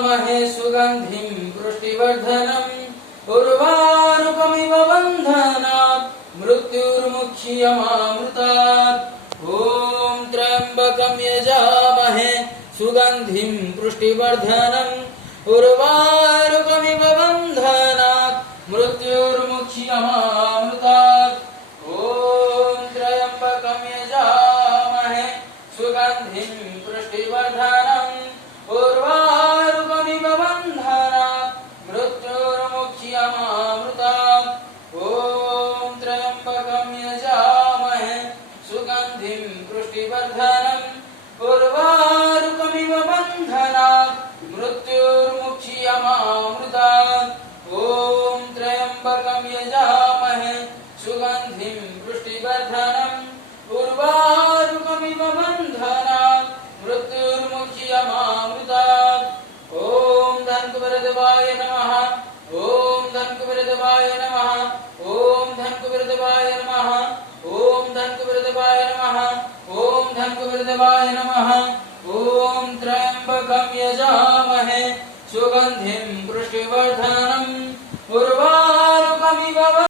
यजामहे सुगन्धिं पुष्टिवर्धनम् उर्वारुकमिव बन्धनात् मृत्युर्मुक्षीयमामृतात्। ॐ त्र्यम्बकं यजामहे सुगन्धिं पुष्टिवर्धनम् उर्वारुकमिव बन्धनात् मृत्युर्मुक्षीयमामृतात्। ॐ त्र्यम्बकं यजामहे सुगन्धिं पुष्टिवर्धनम् उर्वारुकमिव बन्धनात् मृत्युर्मुक्षीयमामृतात्। ॐ त्र्यम्बकं यजामहे सुगन्धिं पुष्टिवर्धनम् उर्वारुकमिव बन्धनात् मृत्युर्मुक्षीयमामृतात्। ॐ त्र्यम्बकं यजामहे सुगन्धिं पुष्टिवर्धनम् उर्वारुकमिव बन्धनात् मृत्युर्मुक्षीयमामृतात्। ॐ धन्कुबेरदेवाय नमः। ॐ धन्कुबेरदेवाय नमः। ॐ धन्कुबेरदेवाय नमः। ॐ धन्कुबेरदेवाय नमः। ॐ धन्कुबेरदेवाय नमः। ॐ त्र्यम्बकं यजामहे सुगन्धिं पुष्टिवर्धनम् उर्वारुकमिव